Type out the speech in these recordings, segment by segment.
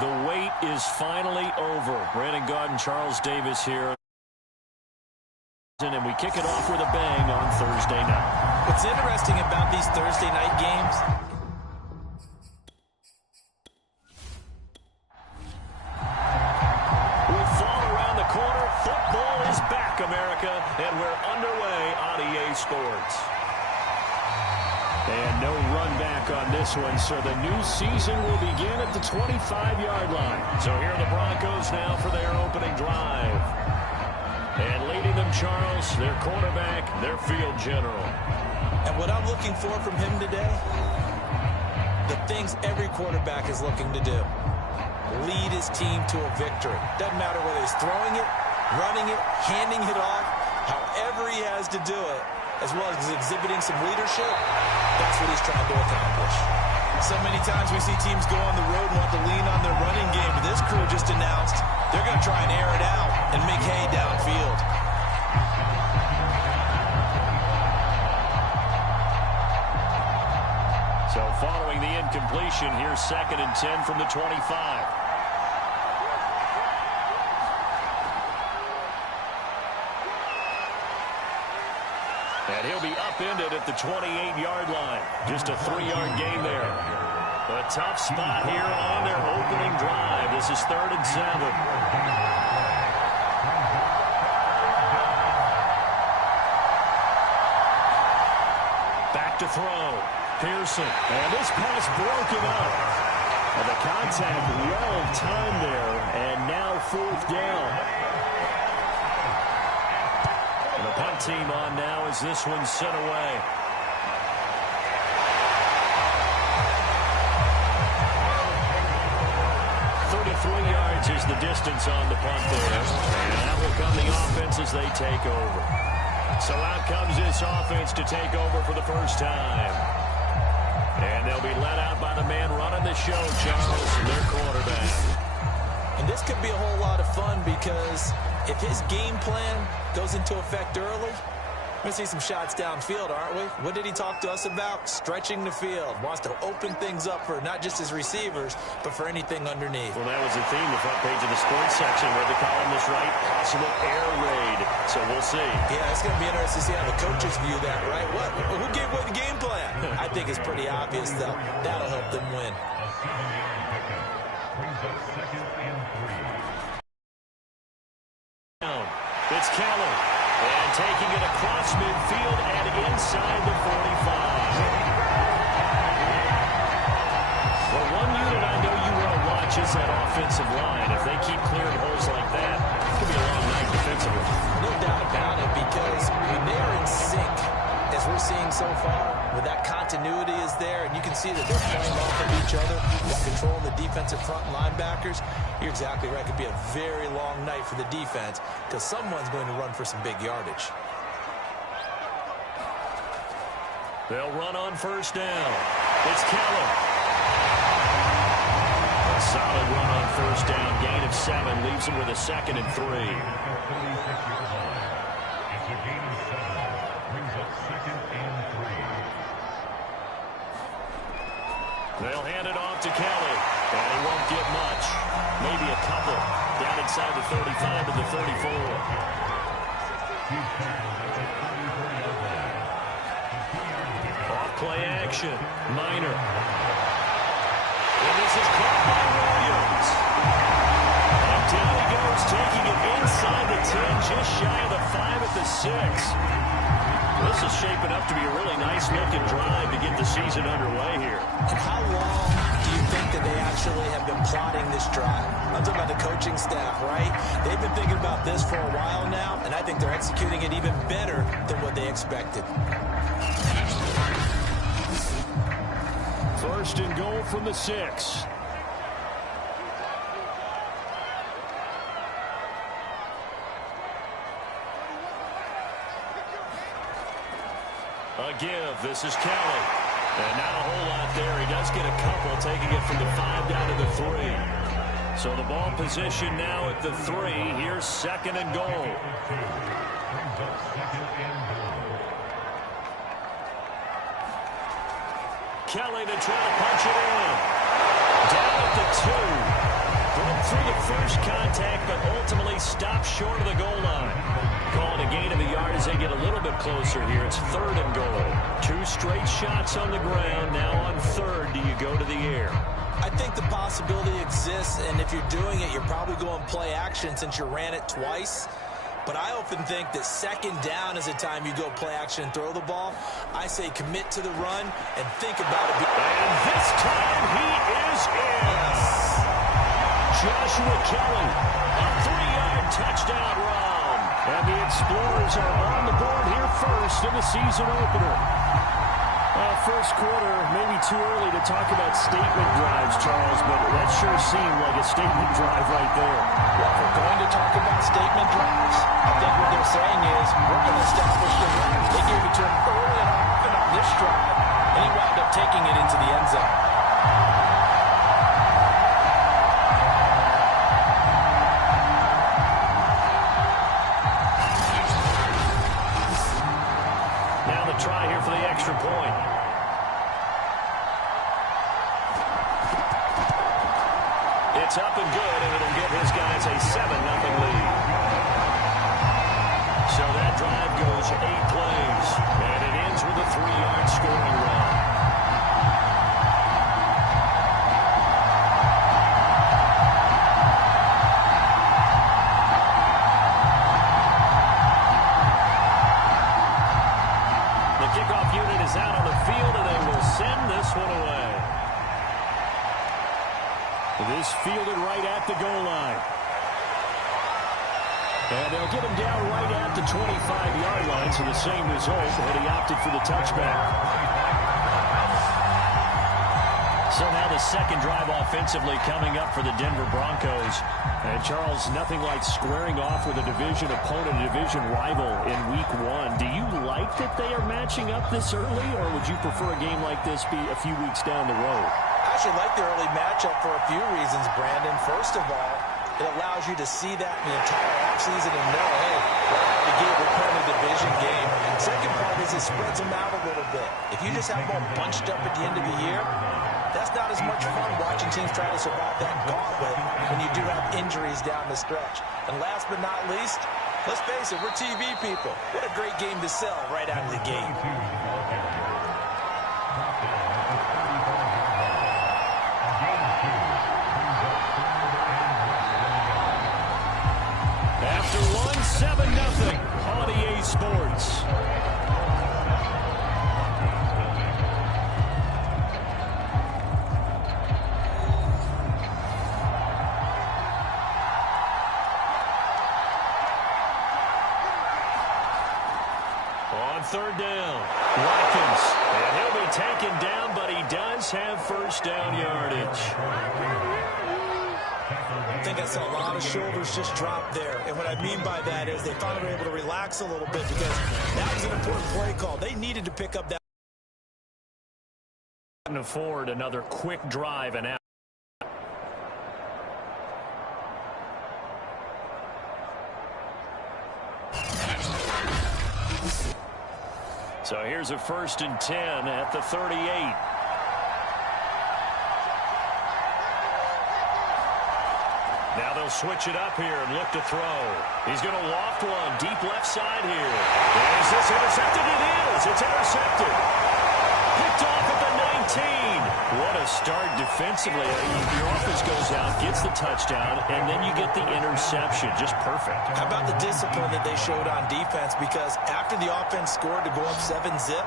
The wait is finally over. Brandon Gaudin, Charles Davis here. And we kick it off with a bang on Thursday night. What's interesting about these Thursday night games, we fall around the corner. Football is back, America, and we're underway on EA Sports. And no run back on this one, so the new season will begin at the 25-yard line. So here are the Broncos now for their opening drive. And leading them, Charles, their quarterback, their field general. and what I'm looking for from him today, the things every quarterback is looking to do. Lead his team to a victory. Doesn't matter whether he's throwing it, running it, handing it off, however he has to do it, as well as exhibiting some leadership, that's what he's trying to accomplish. So many times we see teams go on the road and want to lean on their running game, but this crew just announced they're going to try and air it out and make hay downfield. So following the incompletion, here's 2nd and 10 from the 25. And he'll be upended at the 28-yard line. Just a 3-yard gain there. A tough spot here on their opening drive. This is 3rd and 7. Back to throw. Pearson. And this pass broken up. And the contact well timed there. And now 4th down. And the punt team on now as this one's sent away. Yards is the distance on the punt there. And that will come the offense as they take over. So out comes this offense to take over for the first time. And they'll be let out by the man running the show, Charles, their quarterback. And this could be a whole lot of fun because if his game plan goes into effect early, we're going to see some shots downfield, aren't we? What did he talk to us about? Stretching the field. Wants to open things up for not just his receivers, but for anything underneath. Well, that was the theme, the front page of the sports section where the columnist write possible air raid. So we'll see. Yeah, it's going to be interesting to see how the coaches view that, right? Who gave away the game plan? I think it's pretty obvious, though. That'll help them win. It's Keller. And taking it across midfield and inside the 45. Well, one unit I know you want to watch is that offensive line. If they keep clearing holes like that, it could be a long night defensively. No doubt about it, because when they're in sync, as we're seeing so far, where that continuity is there, and you can see that they're playing off of each other while controlling the defensive front linebackers, you're exactly right. It could be a very long night for the defense because someone's going to run for some big yardage. They'll run on 1st down. It's Keller. A solid run on 1st down. Gain of 7 leaves him with a 2nd and 3. They'll hand it off to Kelly, and he won't get much. Maybe a couple down inside the 35 to the 34. Off play action. Minor. And this is caught by Williams. And down he goes, taking it inside the 10, just shy of the 5 at the 6. This is shaping up to be a really nice-looking drive to get the season underway here. And how long do you think that they actually have been plotting this drive? I'm talking about the coaching staff, right? They've been thinking about this for a while now, and I think they're executing it even better than what they expected. 1st and goal from the 6. A give. This is Kelly. And not a whole lot there. He does get a couple, taking it from the 5 down to the 3. So the ball position now at the 3. Here's 2nd and goal. Kelly to try to punch it in. Down at the 2. contact, but ultimately stopped short of the goal line. Calling a gain of a yard as they get a little bit closer here. It's 3rd and goal. 2 straight shots on the ground. Now on 3rd, do you go to the air? I think the possibility exists, and if you're doing it, you're probably going play action since you ran it twice. But I often think that 2nd down is the time you go play action and throw the ball. I say commit to the run and think about it. And this time he is in. Yes. Joshua Kelly, a 3-yard touchdown run. And the Explorers are on the board here first in the season opener. First quarter, maybe too early to talk about statement drives, Charles, but that sure seemed like a statement drive right there. Well, if we're going to talk about statement drives, I think what they're saying is we're going to establish the run. They gave it to him early and often on this drive, and he wound up taking it into the end zone. Now the try here for the extra point. It's up and good, and it'll give his guys a 7-0 lead. So that drive goes 8 plays, and it ends with a 3-yard scoring run. The kickoff unit is out on the field, and they will send this one away. This fielded right at the goal line. And they'll get him down right at the 25-yard line, so the same result, but he opted for the touchback. So now the second drive offensively coming up for the Denver Broncos. And Charles, nothing like squaring off with a division opponent, a division rival in week 1. Do you like that they are matching up this early, or would you prefer a game like this be a few weeks down the road? I actually like the early matchup for a few reasons, Brandon. First of all, it allows you to see that in the entire offseason and know, hey, right out the gate, we're playing a division game. Second part is it spreads them out a little bit. If you just have them all bunched up at the end of the year, that's not as much fun watching teams try to survive that gauntlet when you do have injuries down the stretch. And last but not least, let's face it, we're TV people. What a great game to sell right out of the gate. After 7-0 on EA Sports. On 3rd down, Watkins. And he'll be taken down, but he does have first down yardage. I think I saw a lot of shoulders just drop there. And what I mean by that is they finally were able to relax a little bit because that was an important play call. They needed to pick up that. Couldn't afford another quick drive and out. So here's a 1st and 10 at the 38. Now they'll switch it up here and look to throw. He's going to loft one deep left side here. Is this intercepted? It is. It's intercepted. Picked off at the 19. What a start defensively. Your offense goes out, gets the touchdown, and then you get the interception. Just perfect. How about the discipline that they showed on defense? Because after the offense scored to go up 7-zip,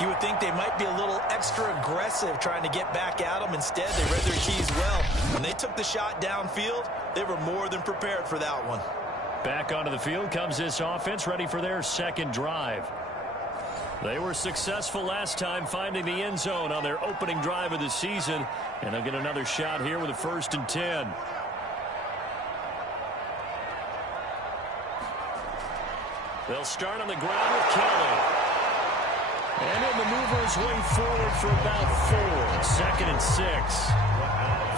you would think they might be a little extra aggressive trying to get back at them. Instead, they read their keys well. When they took the shot downfield, they were more than prepared for that one. Back onto the field comes this offense, ready for their second drive. They were successful last time finding the end zone on their opening drive of the season, and they'll get another shot here with a 1st and 10. They'll start on the ground with Kelly. And he'll maneuver his way forward for about 4. 2nd and 6.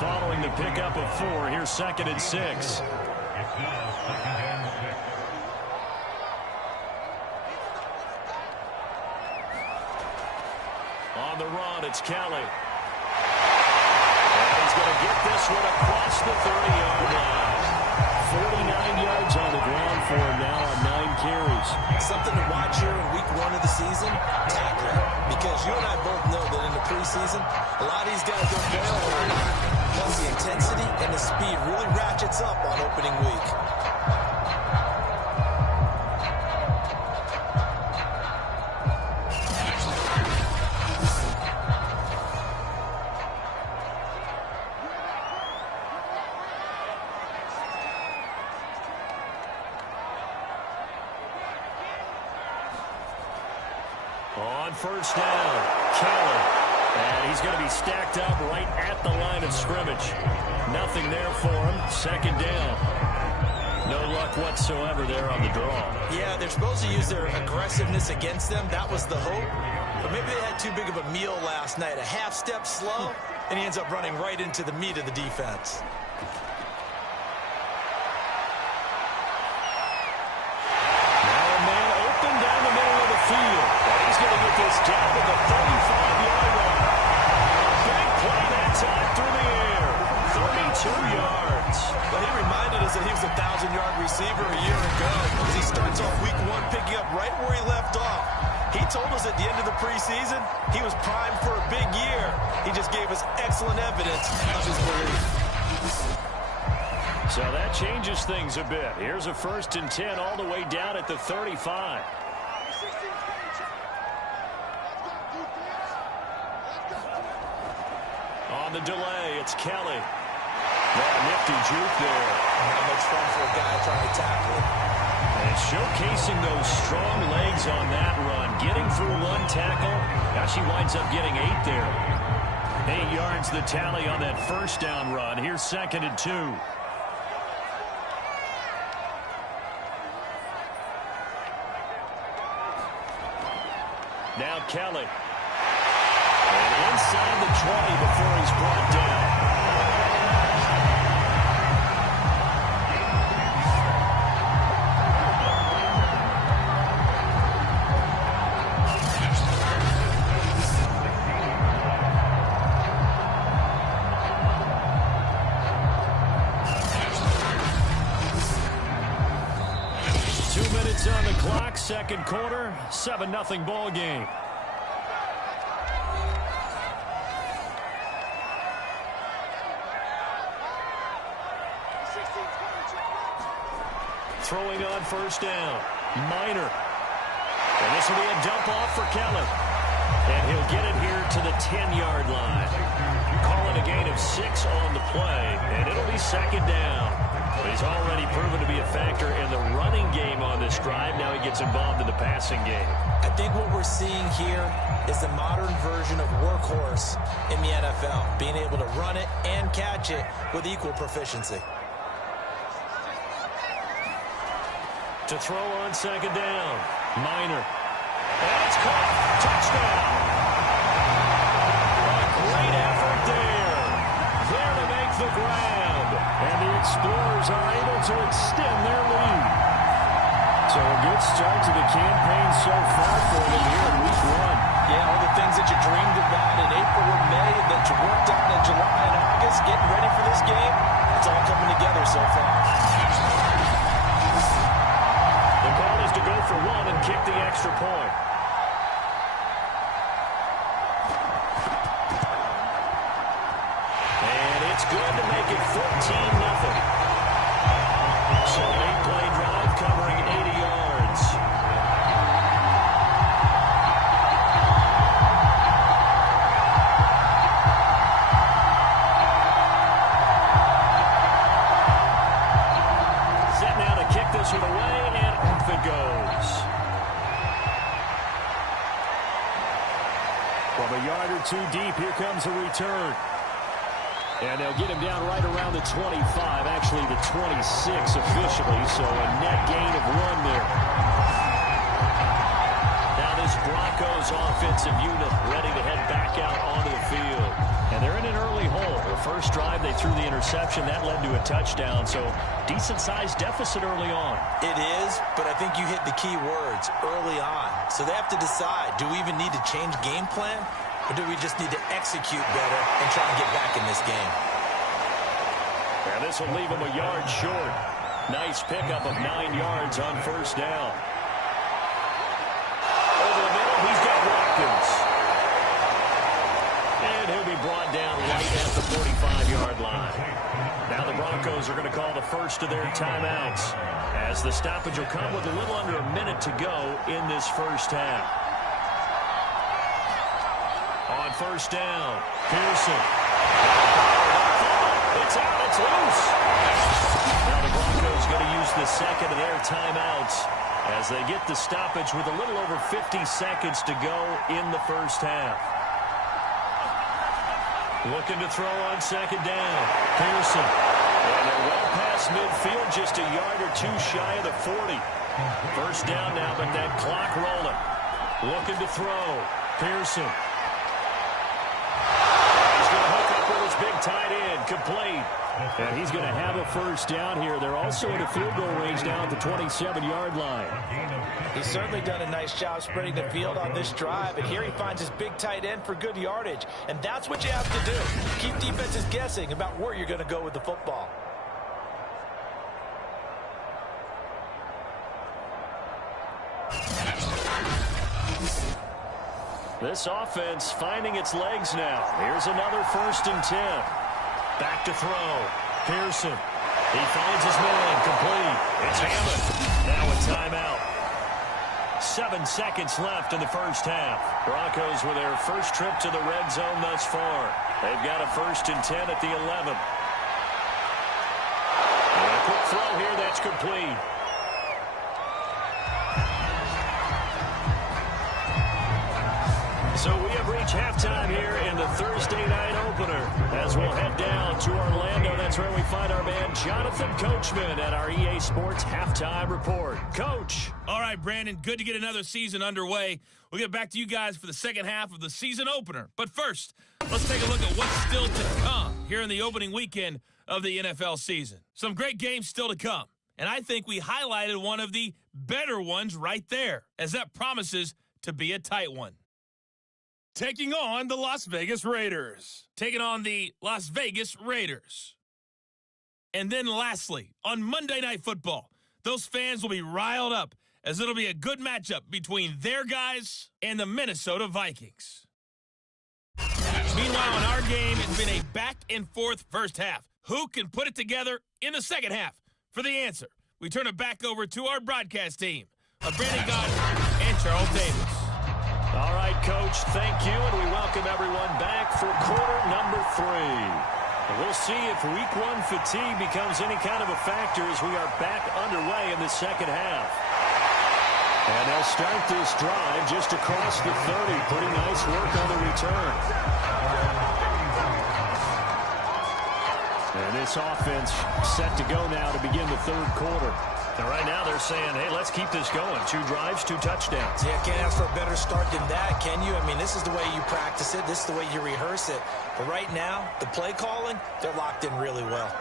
Following the pickup of 4, here's 2nd and 6. On the run, it's Kelly. And he's going to get this one across the 30-yard line. for him now on 9 carries. Something to watch here in week 1 of the season, tackling. Because you and I both know that in the preseason, a lot of these guys don't bail very hard. Plus the intensity and the speed really ratchets up on opening week. On first down, Kelly. And he's going to be stacked up right at the line of scrimmage. Nothing there for him. Second down. No luck whatsoever there on the draw. Yeah, they're supposed to use their aggressiveness against them. That was the hope. But maybe they had too big of a meal last night. A half step slow, and he ends up running right into the meat of the defense. He's going to get this down to the 35-yard line. A big play that time through the air. 32 yards. Well, he reminded us that he was a 1,000-yard receiver a year ago. As he starts off week 1 picking up right where he left off. He told us at the end of the preseason he was primed for a big year. He just gave us excellent evidence of his belief. So that changes things a bit. Here's a 1st and 10 all the way down at the 35. On the delay, it's Kelly. Nifty juke there. Not much fun for a guy trying to tackle it. And showcasing those strong legs on that run. Getting through 1 tackle. Now she winds up getting 8 there. 8 yards the tally on that first down run. Here's 2nd and 2. Now Kelly. And inside the 20 before he's brought down. On the clock, second quarter, 7-0 ball game. Throwing on first down, Minor. And this will be a dump off for Kelly. And he'll get it here to the 10-yard line. Calling a gain of 6 on the play, and it'll be second down. But he's already proven to be a factor in the running game on this drive. Now he gets involved in the passing game. I think what we're seeing here is the modern version of workhorse in the NFL, being able to run it and catch it with equal proficiency. To throw on second down, Minor. And it's caught. Touchdown. A great effort there. There to make the grab. And the Explorers are able to extend their lead. So a good start to the campaign so far for them here in week 1. Yeah, all the things that you dreamed about in April and May that you worked on in July and August, getting ready for this game, it's all coming together so far. The call is to go for 1 and kick the extra point. And it's good to make it 14-0. So an 8-play drive covering 80 yards. Set now to kick this one away, and off it goes. From a yard or 2 deep, here comes a return. And they'll get him down right around the 25, actually the 26 officially, so a net gain of 1 there. Now this Broncos offensive unit ready to head back out onto the field. And they're in an early hole. The first drive, they threw the interception. That led to a touchdown, so decent-sized deficit early on. It is, but I think you hit the key words, early on. So they have to decide, do we even need to change game plan? Or do we just need to execute better and try and get back in this game? And this will leave him a yard short. Nice pickup of 9 yards on first down. Over the middle, he's got Watkins. And he'll be brought down right at the 45-yard line. Now the Broncos are going to call the first of their timeouts, as the stoppage will come with a little under a minute to go in this first half. On first down, Pearson. It's out, it's loose. Now the Broncos going to use the second of their timeouts as they get the stoppage with a little over 50 seconds to go in the first half. Looking to throw on second down. Pearson. And they're well past midfield, just a yard or two shy of the 40. First down now, but that clock rolling. Looking to throw. Pearson. He's going to hook up with his big tight end. Complete. And he's going to have a first down here. They're also in a field goal range now at the 27-yard line. He's certainly done a nice job spreading the field on this drive, and here he finds his big tight end for good yardage. And that's what you have to do. Keep defenses guessing about where you're going to go with the football. This offense finding its legs now. Here's another 1st and 10. Back to throw. Pearson. He finds his man. Complete. It's Hammond. Now a timeout. 7 seconds left in the first half. Broncos with their first trip to the red zone thus far. They've got a 1st and 10 at the 11. And a quick throw here. That's complete. So we have reached halftime here in the Thursday night opener as we'll head down to Orlando. That's where we find our man Jonathan Coachman at our EA Sports Halftime Report. Coach. All right, Brandon, good to get another season underway. We'll get back to you guys for the second half of the season opener. But first, let's take a look at what's still to come here in the opening weekend of the NFL season. Some great games still to come. And I think we highlighted one of the better ones right there, as that promises to be a tight one. Taking on the Las Vegas Raiders. Taking on the Las Vegas Raiders. And then lastly, on Monday Night Football, those fans will be riled up as it'll be a good matchup between their guys and the Minnesota Vikings. Meanwhile, in our game, it's been a back-and-forth first half. Who can put it together in the second half? For the answer, we turn it back over to our broadcast team of Brandon Gott and Charles Davis. All right, Coach, thank you, and we welcome everyone back for quarter number 3. We'll see if week 1 fatigue becomes any kind of a factor as we are back underway in the second half. And they'll start this drive just across the 30. Pretty nice work on the return. And this offense set to go now to begin the third quarter. And right now they're saying, hey, let's keep this going. 2 drives, 2 touchdowns. Yeah, can't ask for a better start than that, can you? I mean, this is the way you practice it. This is the way you rehearse it. But right now, the play calling, they're locked in really well.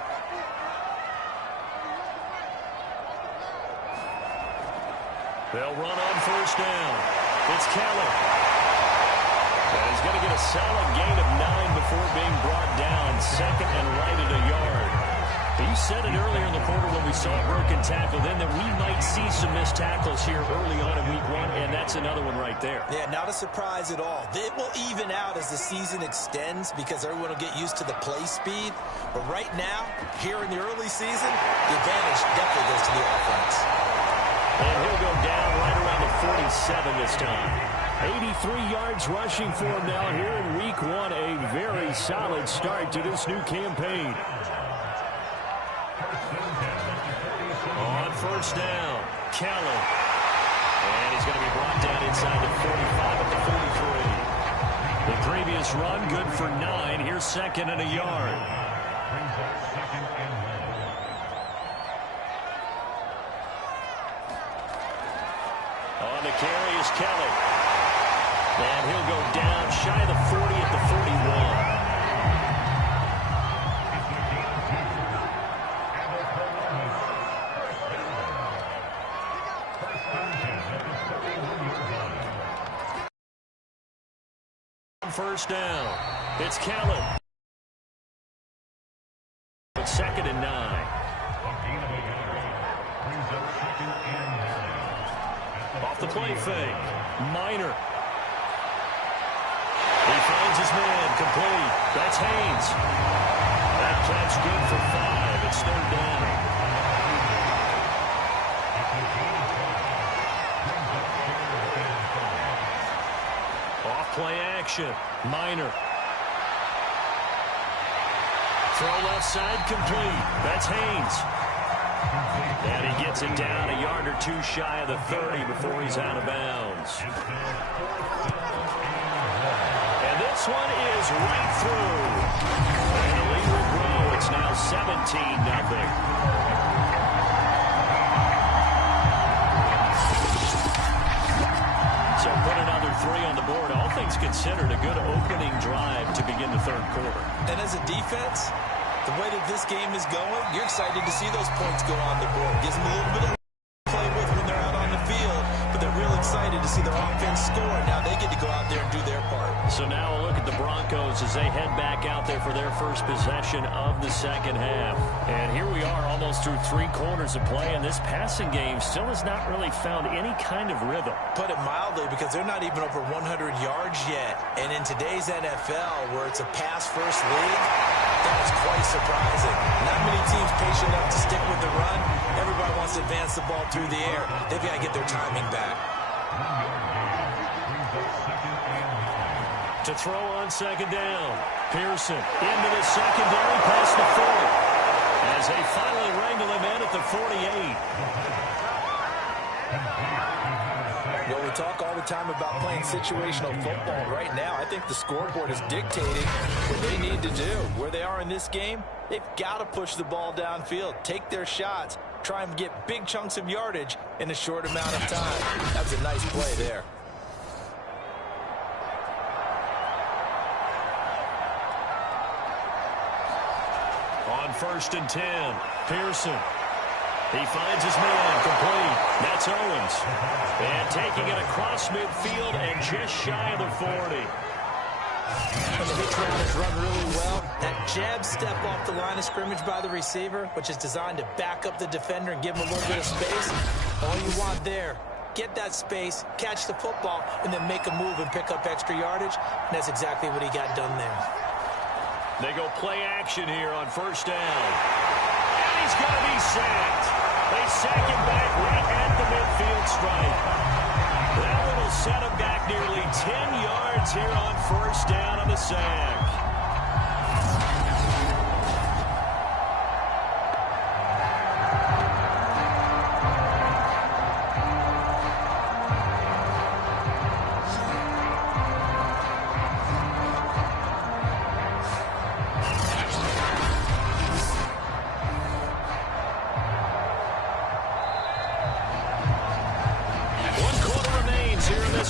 They'll run on first down. It's Kelly. And he's going to get a solid gain of 9 before being brought down. Second and right at a yard. You said it earlier in the quarter when we saw a broken tackle then that we might see some missed tackles here early on in week 1, and that's another one right there. Yeah, not a surprise at all. It will even out as the season extends because everyone will get used to the play speed. But right now, here in the early season, the advantage definitely goes to the offense. And he'll go down right around the 47 this time. 83 yards rushing for him now here in week 1. A very solid start to this new campaign. On first down, Kelly. And he's going to be brought down inside the 45 at the 43. The previous run, good for 9. Here's second and a yard. On the carry is Kelly. And he'll go down shy of the 40 at the 41. First down. It's Kelly. It's second and 9. Off the play fake. Minor. He finds his man. Complete. That's Haynes. That catch good for 5. It's third down. Off play action. Minor. Throw left side complete. That's Haynes. And he gets it down a yard or two shy of the 30 before he's out of bounds. And this one is right through. And the lead will grow. It's now 17-0. So put another 3 on the board. All things considered, a good opening drive to begin the third quarter. And as a defense, the way that this game is going, you're excited to see those points go on the board. Gives them a little bit of play with when they're out on the field, but they're real excited to see their offense score. Now they get to go out there and do their part. So now a look at the Broncos as they head back out there for their first possession of the second half. And here we are almost through 3 quarters of play, and this passing game still has not really found any kind of rhythm. Put it mildly, because they're not even over 100 yards yet. And in today's NFL, where it's a pass-first league, that is quite surprising. Not many teams patient enough to stick with the run. Everybody wants to advance the ball through the air. They've got to get their timing back. To throw on second down. Pearson into the secondary past the 40. As they finally wrangle him in at the 48. Well, we talk all the time about playing situational football. Right now, I think the scoreboard is dictating what they need to do. Where they are in this game, they've got to push the ball downfield, take their shots, try and get big chunks of yardage in a short amount of time. That was a nice play there. On 1st and 10, Pearson. He finds his man complete. That's Owens. And taking it across midfield and just shy of the 40. And the hitch route is run really well. That jab step off the line of scrimmage by the receiver, which is designed to back up the defender and give him a little bit of space. All you want there, get that space, catch the football, and then make a move and pick up extra yardage. And that's exactly what he got done there. They go play action here on 1st down. And he's going to be sacked. They sack him back right at the midfield stripe. That one will set him back nearly 10 yards here on 1st down on the sack.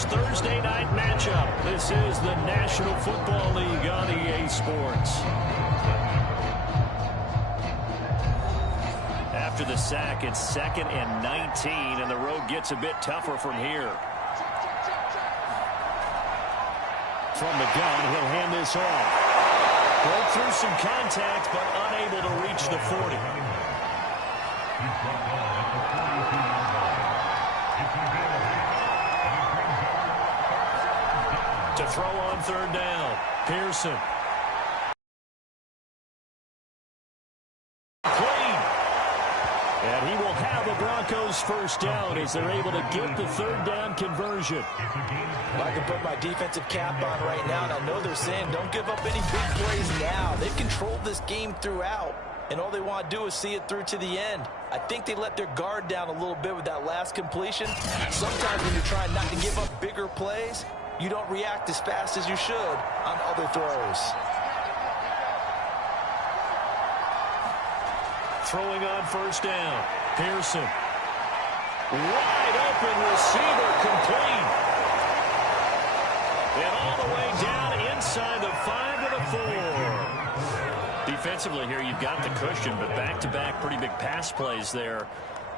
Thursday night matchup. This is the National Football League on EA Sports. After the sack, it's 2nd and 19, and the road gets a bit tougher from here. From the gun, he'll hand this off. Broke through some contact, but unable to reach the 40. To throw on 3rd down, Pearson. Clean. And he will have the Broncos 1st down as they're able to get the 3rd down conversion. Well, I can put my defensive cap on right now, and I know they're saying don't give up any big plays now. They've controlled this game throughout, and all they want to do is see it through to the end. I think they let their guard down a little bit with that last completion. Sometimes when you're trying not to give up bigger plays, you don't react as fast as you should on other throws. Throwing on 1st down, Pearson. Wide open receiver, complete. And all the way down inside the 5 to the 4. Defensively here, you've got the cushion, but back-to-back pretty big pass plays there.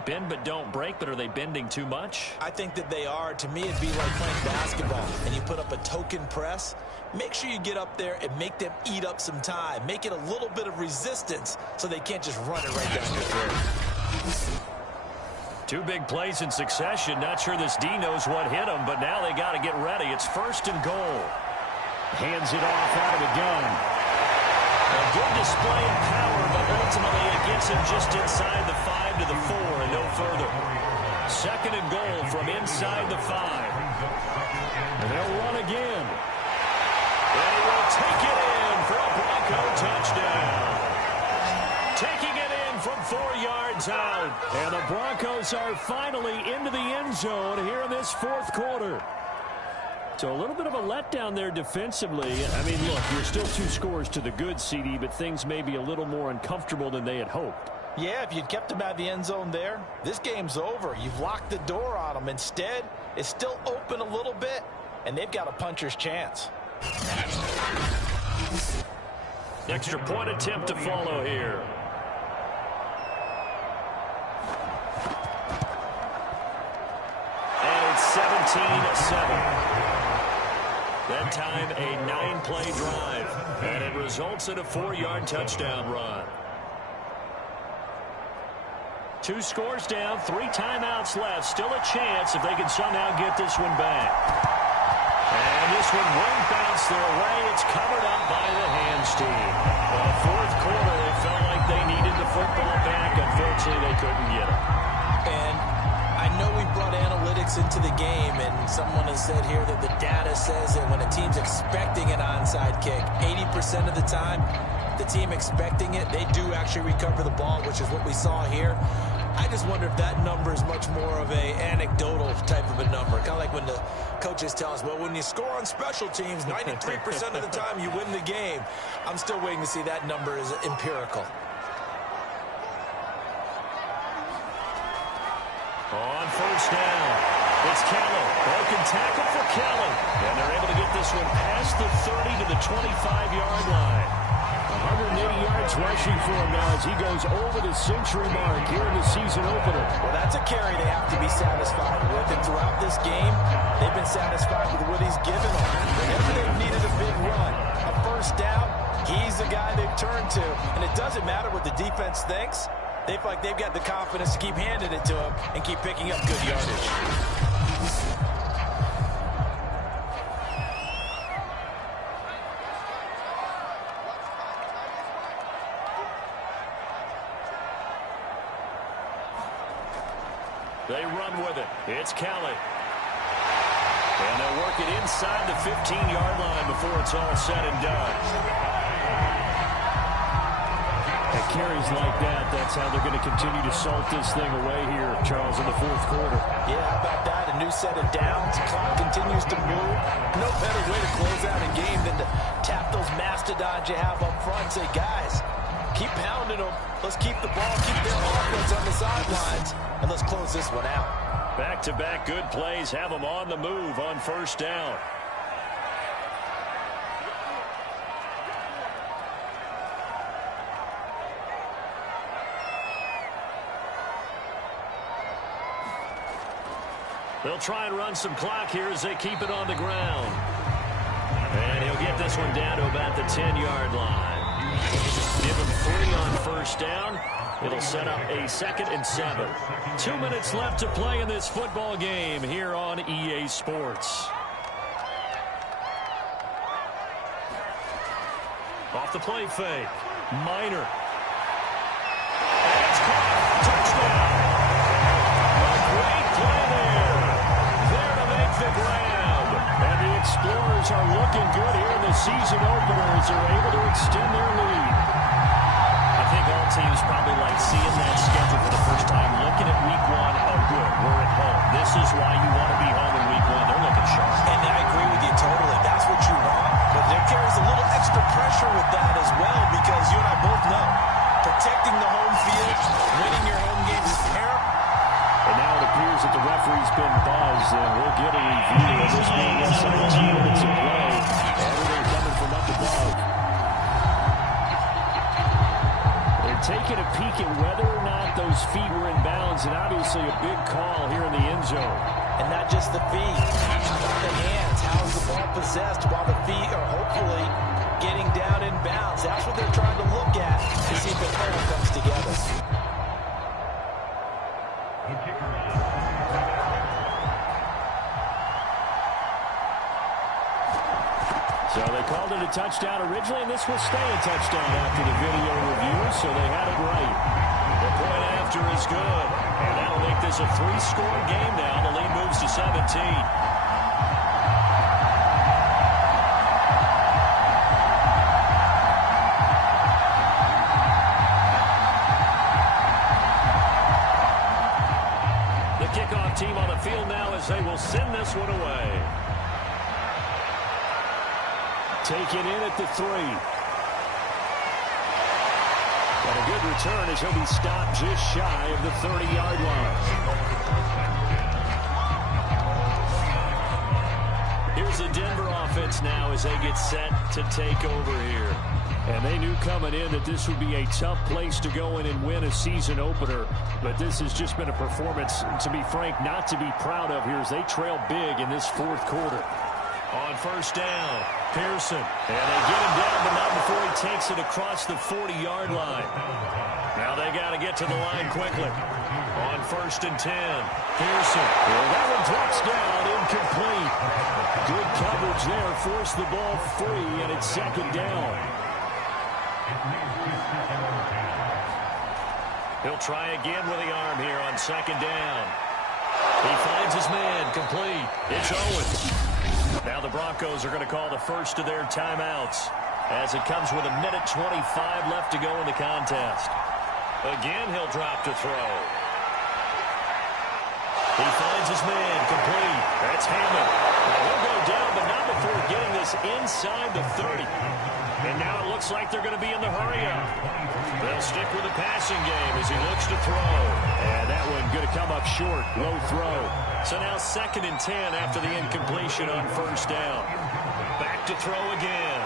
Bend but don't break, but are they bending too much? I think that they are. To me, it'd be like playing basketball, and you put up a token press. Make sure you get up there and make them eat up some time. Make it a little bit of resistance so they can't just run it right down your throat. Two big plays in succession. Not sure this D knows what hit him, but now they got to get ready. It's 1st and goal. Hands it off out of the gun. A good display of power, but ultimately it gets him just inside the 5 to the 4 and no further. 2nd and goal from inside the 5. And they'll run again. And he will take it in for a Bronco touchdown. Taking it in from 4 yards out. And the Broncos are finally into the end zone here in this 4th quarter. So a little bit of a letdown there defensively. I mean, look, you're still 2 scores to the good, CD, but things may be a little more uncomfortable than they had hoped. Yeah, if you'd kept them out of the end zone there, this game's over. You've locked the door on them. Instead, it's still open a little bit, and they've got a puncher's chance. Extra point attempt to follow here. And it's 17-7. That time, a 9-play drive, and it results in a 4-yard touchdown run. 2 scores down, 3 timeouts left. Still a chance if they can somehow get this one back. And this one won't bounce their way. It's covered up by the hands team. Well, 4th quarter, they felt like they needed the football back. Unfortunately, they couldn't get it. And I know we brought analytics into the game, and someone has said here that the data says that when a team's expecting an onside kick, 80% of the time, the team expecting it, they do actually recover the ball, which is what we saw here. I just wonder if that number is much more of a anecdotal type of a number. Kind of like when the coaches tell us, well, when you score on special teams, 93% of the time you win the game. I'm still waiting to see that number is empirical. On 1st down, it's Kelly. Broken tackle for Kelly. And they're able to get this one past the 30 to the 25-yard line. 180 yards rushing for him now as he goes over the century mark here in the season opener. Well, that's a carry they have to be satisfied with. And throughout this game, they've been satisfied with what he's given them. Whenever they've needed a big run, a 1st down, he's the guy they've turned to. And it doesn't matter what the defense thinks. They feel like they've got the confidence to keep handing it to him and keep picking up good yardage. They run with it. It's Kelly. And they'll work it inside the 15-yard line before it's all said and done. At carries like that, that's how they're going to continue to salt this thing away here, Charles, in the 4th quarter. Yeah, how about that? A new set of downs. Clock continues to move. No better way to close out a game than to tap those mastodons you have up front and say, guys, keep pounding them. Let's keep the ball, keep their offense on the sidelines, and let's close this one out. Back-to-back good plays have them on the move on 1st down. They'll try and run some clock here as they keep it on the ground. And he'll get this one down to about the 10-yard line. Give him 3 on 1st down. It'll set up a 2nd and 7. 2 minutes left to play in this football game here on EA Sports. Off the play fake. Minor. And it's caught. Touchdown. A great play there. There to make the grab. And the Explorers are looking good here in the season opener as they're able to extend their lead. I think all teams probably like seeing that schedule for the first time, looking at week 1. Oh, good, we're at home. This is why you want to be home in week 1. They're looking sharp. And I agree with you totally. That's what you want. But there carries a little extra pressure with that as well, because you and I both know protecting the home field, winning your home games is paramount. And now it appears that the referee's been buzzed, and we'll get a review of this being inside 2 minutes of play. Everything coming from up above. They're taking a peek at whether or not those feet were in bounds, and obviously a big call here in the end zone. And not just the feet. How about the hands? How's the ball possessed while the feet are hopefully getting down in bounds? That's what they're trying to look at to see if it all comes together. So they called it a touchdown originally, and this will stay a touchdown after the video review, so they had it right. The point after is good, and that'll make this a 3-score game now. The lead moves to 17. Kickoff team on the field now as they will send this one away. Take it in at the 3. And a good return as he'll be stopped just shy of the 30-yard line. Here's the Denver offense now as they get set to take over here. And they knew coming in that this would be a tough place to go in and win a season opener. But this has just been a performance, to be frank, not to be proud of here as they trail big in this fourth quarter. On first down, Pearson. And they get him down, but not before he takes it across the 40-yard line. Now they got to get to the line quickly. On first and 10, Pearson. Well, that one drops down, incomplete. Good coverage there, forced the ball free, and it's second down. He'll try again with the arm here on second down. He finds his man, complete. It's Owens. Now the Broncos are going to call the first of their timeouts as it comes with 1:25 left to go in the contest. Again, he'll drop to throw. He finds his man, complete. That's Hammond. Now he'll go down, but not before getting this inside the 30. And now it looks like they're going to be in the hurry-up. They'll stick with the passing game as he looks to throw. And that one going to come up short. Low throw. So now second and 10 after the incompletion on first down. Back to throw again.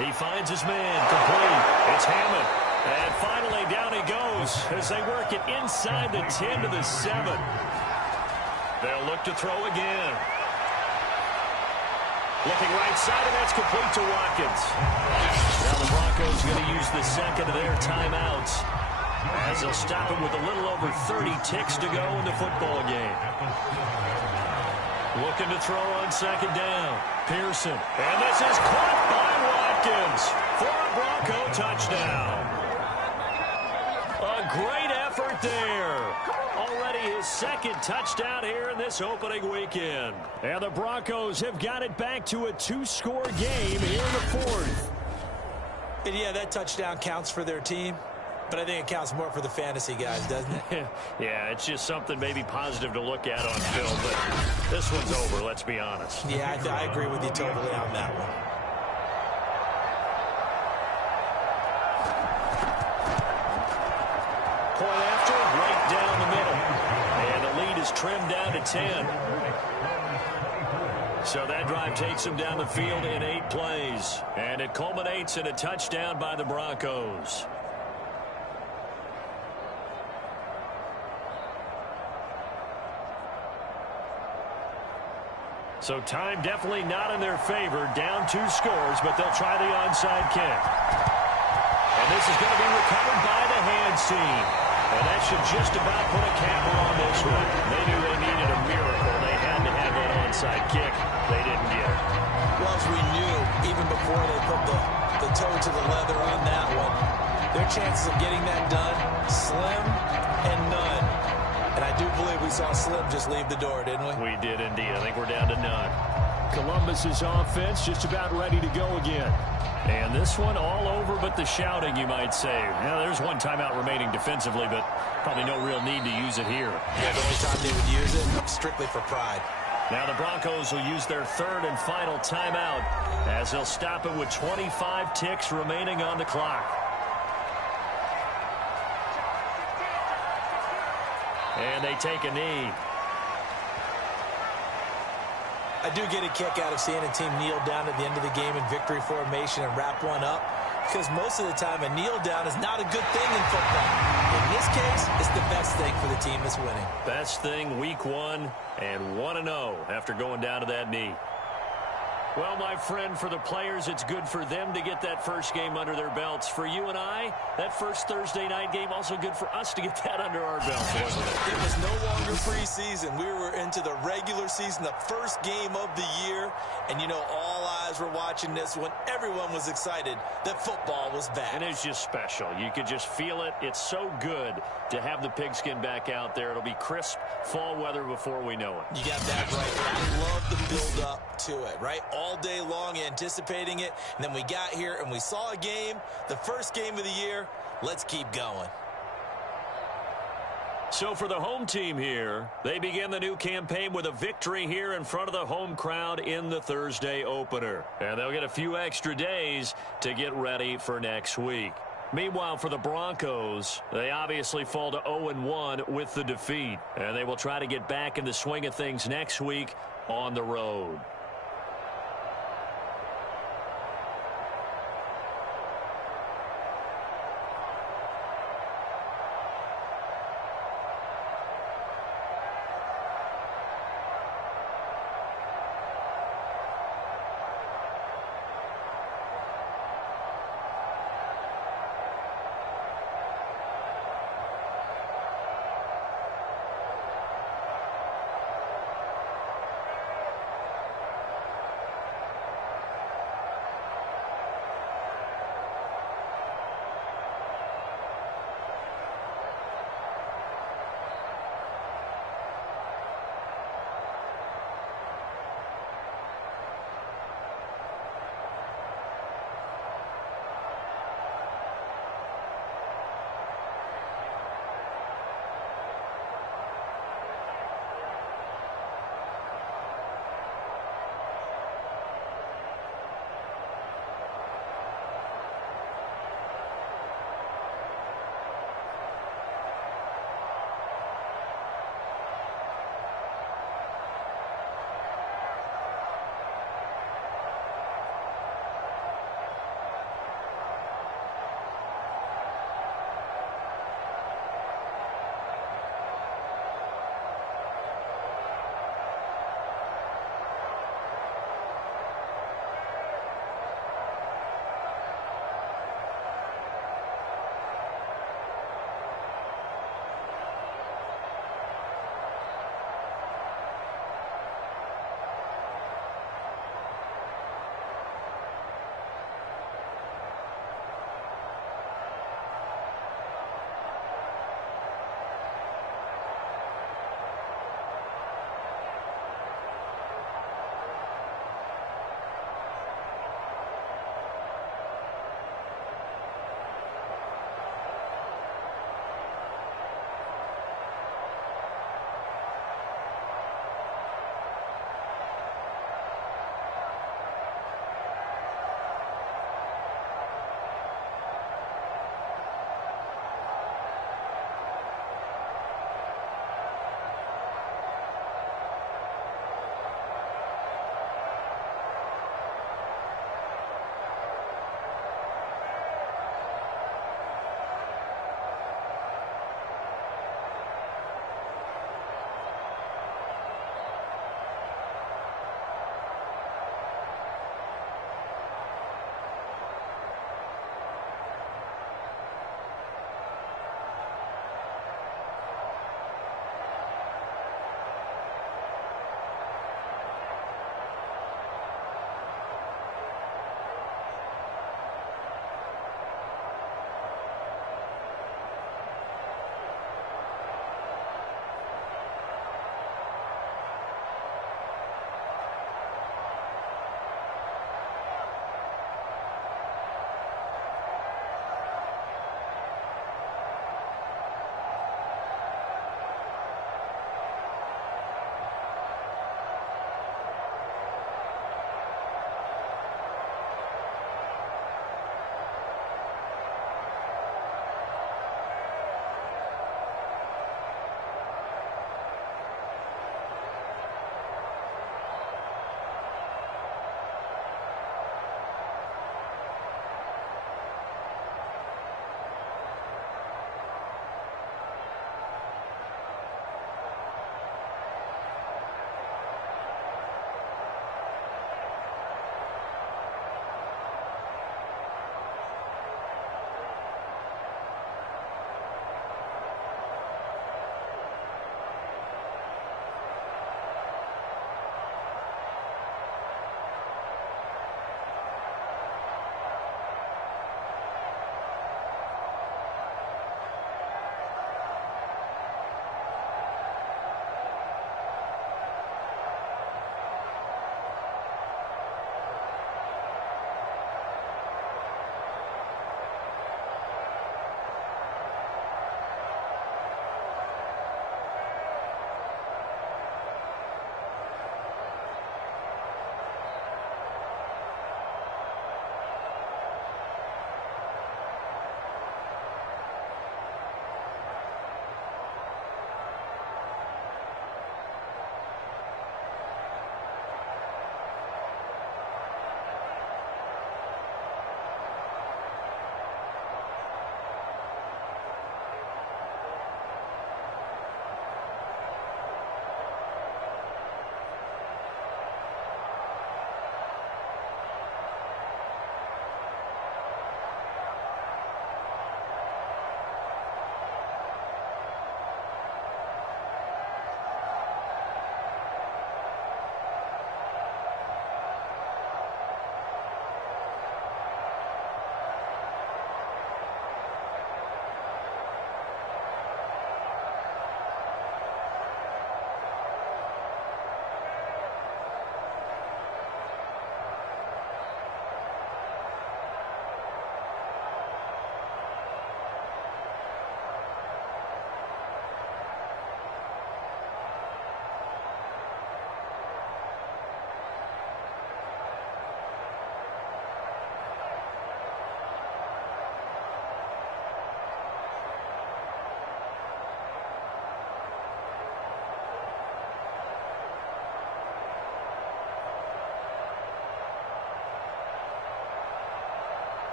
He finds his man, complete. It's Hammond. And finally down he goes as they work it inside the 10 to the 7. They'll look to throw again. Looking right side, and that's complete to Watkins. Now the Broncos going to use the second of their timeouts as they'll stop him with a little over 30 ticks to go in the football game. Looking to throw on second down. Pearson. And this is caught by Watkins for a Bronco touchdown. A great effort there. Already his second touchdown here in this opening weekend. And the Broncos have got it back to a 2-score game here in the fourth. And yeah, that touchdown counts for their team, but I think it counts more for the fantasy guys, doesn't it? Yeah, it's just something maybe positive to look at on film, but this one's over, let's be honest. Yeah, I agree with you totally on that one. Point after, right down the middle. And the lead is trimmed down to 10. So that drive takes them down the field in 8 plays. And it culminates in a touchdown by the Broncos. So time definitely not in their favor. Down 2 scores, but they'll try the onside kick. And this is going to be recovered by the hands team. And that should just about put a capper on this one. They knew they needed a miracle. They had to have that onside kick. They didn't get it. Well, as we knew, even before they put the toe to the leather on that one, their chances of getting that done, slim and none. And I do believe we saw Slim just leave the door, didn't we? We did indeed. I think we're down to none. Columbus's offense just about ready to go again. And this one all over but the shouting, you might say. Now, there's one timeout remaining defensively, but probably no real need to use it here. Yeah, the only time they would use it, strictly for pride. Now the Broncos will use their third and final timeout as they'll stop it with 25 ticks remaining on the clock. And they take a knee. I do get a kick out of seeing a team kneel down at the end of the game in victory formation and wrap one up, because most of the time a kneel down is not a good thing in football. In this case, it's the best thing for the team that's winning. Best thing week 1 and 1-0 after going down to that knee. Well, my friend, for the players, it's good for them to get that first game under their belts. For you and I, that first Thursday night game, also good for us to get that under our belts, wasn't it? It was no longer preseason. We were into the regular season, the first game of the year. And, you know, all eyes were watching this when everyone was excited that football was back. And it's just special. You could just feel it. It's so good to have the pigskin back out there. It'll be crisp fall weather before we know it. You got that right. But I love the build up to it, right? All day long anticipating it. And then we got here and we saw a game, the first game of the year. Let's keep going. So for the home team here, they begin the new campaign with a victory here in front of the home crowd in the Thursday opener. And they'll get a few extra days to get ready for next week. Meanwhile, for the Broncos, they obviously fall to 0-1 with the defeat. And they will try to get back in the swing of things next week on the road.